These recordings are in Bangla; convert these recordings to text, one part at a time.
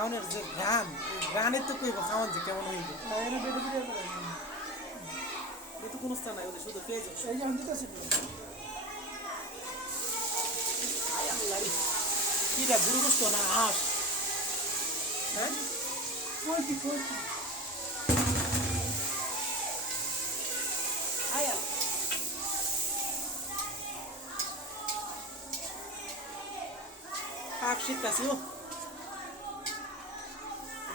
খাওয়ানোর যে গ্রান গ্রানের তো কইব খাওয়ান যে কেমন হইবে? এ তো কোনো স্থান নাই ওদের শুধু পেয়ে যাচ্ছে এই যে আমি দিতেছি। কিটা বুড়ো বস্তু না হাঁস? হ্যাঁ? Poultry poultry. আয়া শাক শিখতাছি ও।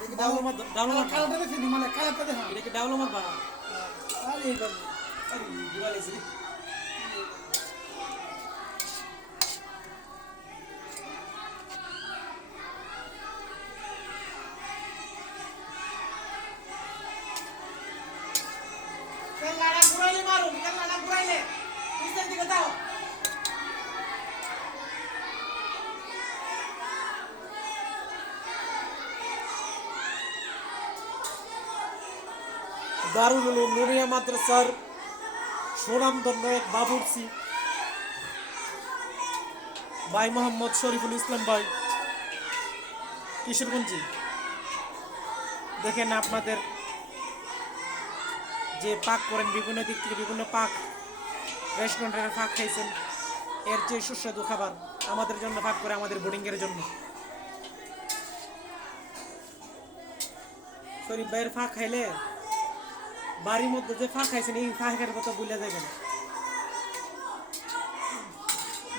এটা কি ডাউলো মার ডাউলো মার কালারটা দেখে নি মানে কালারটা দেখা এটা কি ডাউলো মার বা আর এই করবে আরে বুড়া লেছি কেলাড়া ঘুরাইলে মারুন কেলাড়া ঘুরাইলে পিছনের দিকে দাও দারুল নুরিয়া মাদ্রাসার সুনামধন্য এক বাবুরসি ভাই মোহাম্মদ শরীফুল ইসলাম ভাই, কিশোরগঞ্জি। দেখেন আপনাদের যে পাক করেন, বিভিন্ন দিক থেকে বিভিন্ন পাক রেস্টুরেন্টের পাক খাইছেন, এর চেয়ে সুস্বাদু খাবার আমাদের জন্য, পাক করে আমাদের বোর্ডিংয়ের জন্য। শরীফ ভাইয়ের ফাঁক খাইলে বাড়ির মধ্যে যে ফাঁক খাইছেন এই ফাঁকের কথা ভুলে যাবেন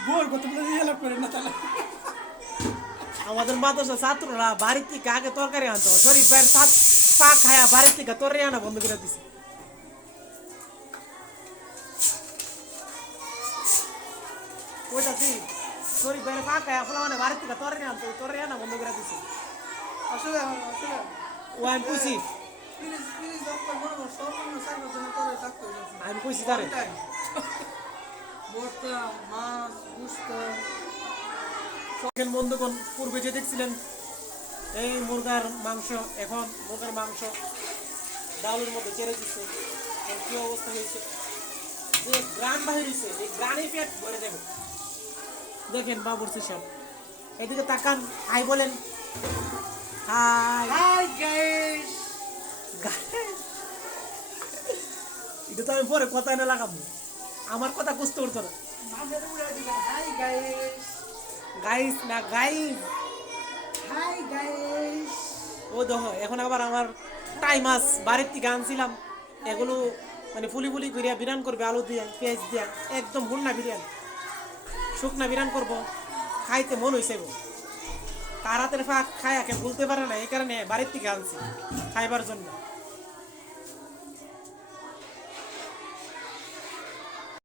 বোর কত বলে রিয়েল করে না তাহলে। আমাদের মাদ্রাসা ছাত্ররা বাড়ির থেকে আগে তরকারি আনতো শরীফ ভাইয়ের পাক খায়া বাড়ির থেকে তরকারি আনা বন্ধ করে দিছে। ওইটা ঠিক শরীফ ভাইয়ের পাক খায়া ফলে মানে বাড়ির থেকে তরকারি আনতো তরকারি আনা বন্ধ করে দিছে। আসলে আসলে। ও আমি আমি কইছি তারে বন্ধুগণ পূর্বে যে দেখছিলেন এই মুরগার মাংস এখন মুরগার মাংস ডাউলের মধ্যে চেড়ে দিচ্ছে কি অবস্থা হয়েছে? যে গ্রান বাহির হয়েছে এই গ্রানে পেট ভরে দেবে দেখেন বাবুর সব এদিকে তাকান হাই বলেন। হাই। Hi guys. এটা তো আমি পরে কথা এনে লাগাবো। আমার কথা বুঝতে পারতো না। গাইস না গাইস হাই গাইস ও দেখো, এখন আবার আমার টাই মাছ বাড়ির থেকে আনছিলাম। এগুলো মানে ফুলি ফুলি করিয়া বিরান করবে, আলু দিয়ে, পেঁয়াজ দিয়া। একদম হুন্না বিরিয়ান। শুকনা বিরান করব। খাইতে মন হয়েছে গো। তার হাতের ফাঁক, খায় একে বলতে পারে না। এই কারণে বাড়ির থেকে আনছি, খাইবার জন্য।